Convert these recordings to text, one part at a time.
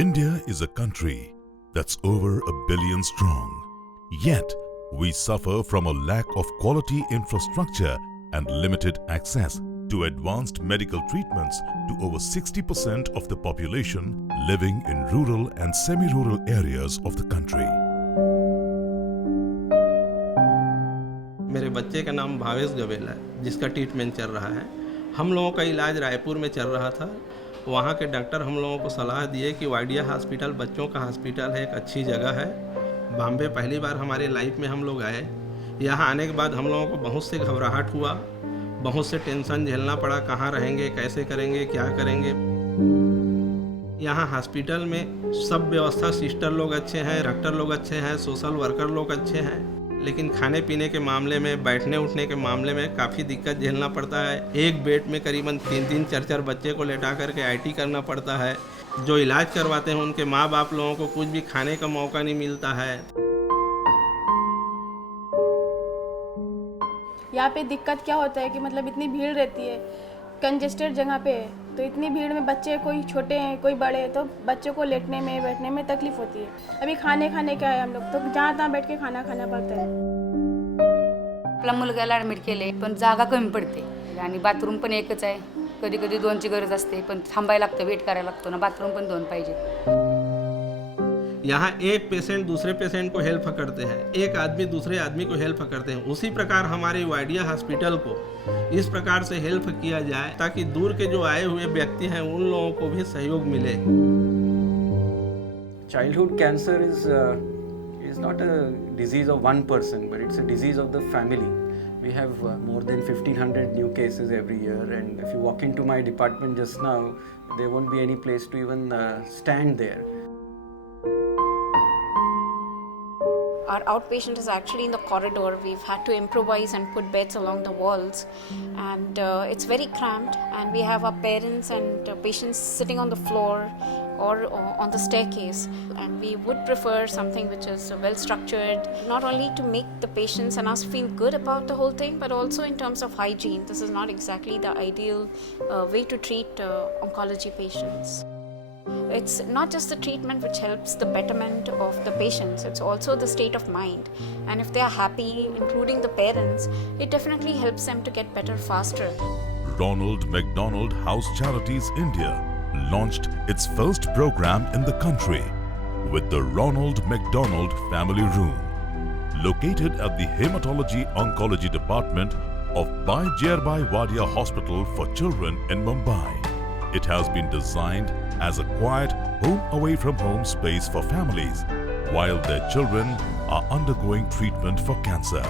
India is a country that's over a billion strong. Yet, we suffer from a lack of quality infrastructure and limited access to advanced medical treatments to over 60% of the population living in rural and semi-rural areas of the country. मेरे बच्चे का नाम भावेश गवेला है, जिसका treatment चल रहा है। हम लोगों का इलाज रायपुर में चल रहा था। वहाँ के डॉक्टर हम लोगों को सलाह दिए कि वाडिया हॉस्पिटल बच्चों का हॉस्पिटल है, एक अच्छी जगह है। बॉम्बे पहली बार हमारे लाइफ में हम लोग आए। यहाँ आने के बाद हम लोगों को बहुत से घबराहट हुआ, बहुत से टेंशन झेलना पड़ा, कहाँ रहेंगे, कैसे करेंगे, क्या करेंगे। यहाँ हॉस्पिटल में सब व्यवस्था, सिस्टर लोग अच्छे हैं, डॉक्टर लोग अच्छे हैं, सोशल वर्कर लोग अच्छे हैं, लेकिन खाने पीने के मामले में, बैठने उठने के मामले में काफ़ी दिक्कत झेलना पड़ता है। एक बेड में करीबन 3-3, 4-4 बच्चे को लेटा करके आईटी करना पड़ता है। जो इलाज करवाते हैं उनके माँ बाप लोगों को कुछ भी खाने का मौका नहीं मिलता है। यहाँ पे दिक्कत क्या होता है कि मतलब इतनी भीड़ रहती है, कंजेस्टेड जगह पे है, तो इतनी भीड़ में बच्चे कोई छोटे हैं कोई बड़े हैं, तो बच्चों को लेटने में बैठने में तकलीफ़ होती है। अभी खाने का है हम लोग तो जहाँ तहाँ बैठ के खाना खाना पड़ता है। आपला मुलगाला ॲडमिट केले पण जागा कमी पडते आणि बाथरूम पण एकच आहे, कधी कधी 2ची गरज असते, पण थांबायला लागतं, वेट करायला लागतो ना, बाथरूम पण 2 पाहिजे। यहाँ एक पेशेंट दूसरे पेशेंट को हेल्प करते हैं, एक आदमी दूसरे आदमी को हेल्प करते हैं। उसी प्रकार हमारे वाडिया हॉस्पिटल को इस प्रकार से हेल्प किया जाए ताकि दूर के जो आए हुए व्यक्ति हैं उन लोगों को भी सहयोग मिले। Childhood cancer is not a disease of one person, but it's a disease of the family. We have more than 1,500 new cases every year, and if you walk into my department just now, there won't be any place to even stand there. Our outpatient is actually in the corridor. We've had to improvise and put beds along the walls, and it's very cramped, and we have our parents and patients sitting on the floor or on the staircase, and we would prefer something which is well structured, not only to make the patients and us feel good about the whole thing, but also in terms of hygiene. This is not exactly the ideal way to treat oncology patients. It's not just the treatment which helps the betterment of the patients, it's also the state of mind. And if they are happy, including the parents, it definitely helps them to get better faster. Ronald McDonald House Charities India launched its first program in the country with the Ronald McDonald Family Room, located at the Hematology Oncology Department of Bhai Jayarbai Wadia Hospital for Children in Mumbai. It has been designed as a quiet home away from home space for families while their children are undergoing treatment for cancer.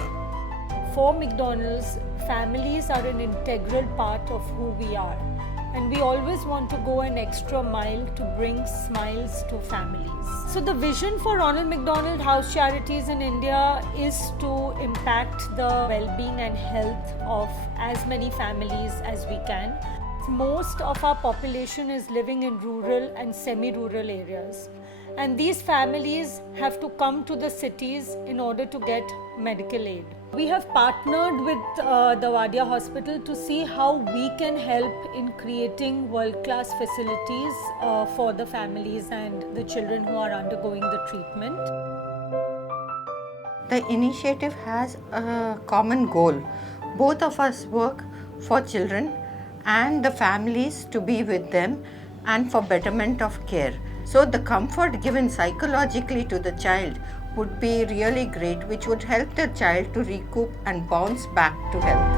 For McDonald's, families are an integral part of who we are, and we always want to go an extra mile to bring smiles to families. So the vision for Ronald McDonald House Charities in India is to impact the well-being and health of as many families as we can. Most of our population is living in rural and semi-rural areas, and these families have to come to the cities in order to get medical aid. We have partnered with the Wadia Hospital to see how we can help in creating world-class facilities for the families and the children who are undergoing the treatment. The initiative has a common goal. Both of us work for children and the families to be with them and for betterment of care. So the comfort given psychologically to the child would be really great, which would help the child to recoup and bounce back to health.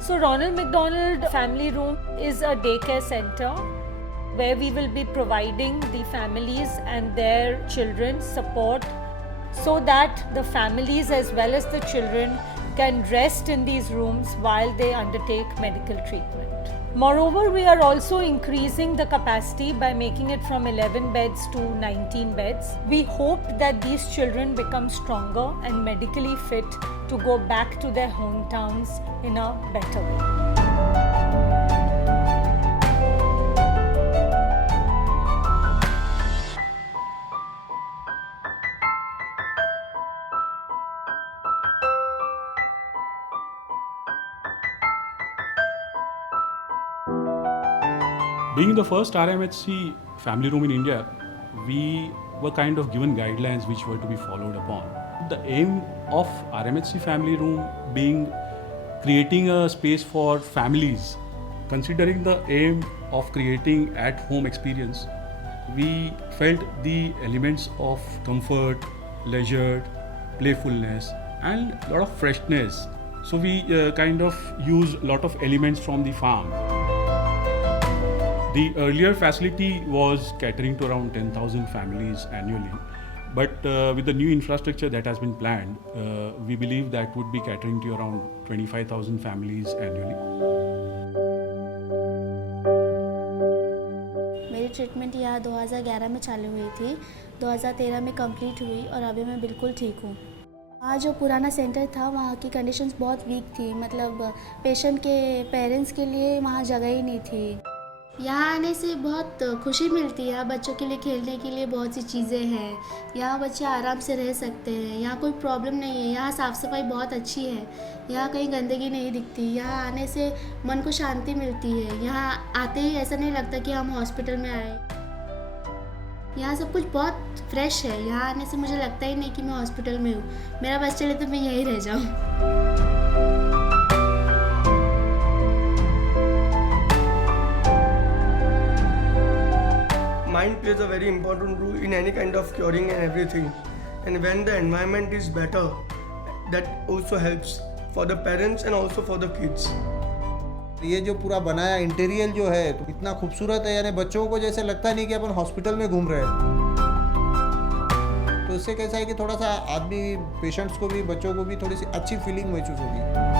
So Ronald McDonald Family Room is a daycare center where we will be providing the families and their children support so that the families as well as the children can rest in these rooms while they undertake medical treatment. Moreover, we are also increasing the capacity by making it from 11 beds to 19 beds. We hope that these children become stronger and medically fit to go back to their hometowns in a better way. Being the first RMHC family room in India, we were kind of given guidelines which were to be followed upon. The aim of RMHC family room being creating a space for families, considering the aim of creating at-home experience, we felt the elements of comfort, leisure, playfulness and a lot of freshness. So we kind of use a lot of elements from the farm. The earlier facility was catering to around 10,000 families annually. But with the new infrastructure that has been planned, we believe that would be catering to around 25,000 families annually. मेरी treatment यहाँ 2011 में चालू हुई थी, 2013 में complete हुई और अभी मैं बिल्कुल ठीक हूँ। वहाँ जो पुराना सेंटर था वहाँ की कंडीशंस बहुत वीक थी, मतलब पेशेंट के पेरेंट्स के लिए वहाँ जगह ही नहीं थी। यहाँ आने से बहुत खुशी मिलती है, बच्चों के लिए खेलने के लिए बहुत सी चीज़ें हैं, यहाँ बच्चे आराम से रह सकते हैं, यहाँ कोई प्रॉब्लम नहीं है, यहाँ साफ़ सफाई बहुत अच्छी है, यहाँ कहीं गंदगी नहीं दिखती, यहाँ आने से मन को शांति मिलती है, यहाँ आते ही ऐसा नहीं लगता कि हम हॉस्पिटल में आए। यहाँ सब कुछ बहुत फ्रेश है, यहाँ आने से मुझे लगता ही नहीं कि मैं हॉस्पिटल में हूँ, मेरा बस चले तो मैं यहीं रह जाऊँ। Mind plays a very important role in any kind of curing and everything, and when the environment is better, that also helps for the parents and also for the kids. ये जो पूरा बनाया इंटीरियर जो है तो इतना खूबसूरत है, यानी बच्चों को जैसे लगता नहीं कि अपन हॉस्पिटल में घूम रहे हैं। तो इससे कैसा है कि थोड़ा सा आदमी पेशेंट्स को भी बच्चों को भी थोड़ी सी अच्छी फीलिंग महसूस होगी।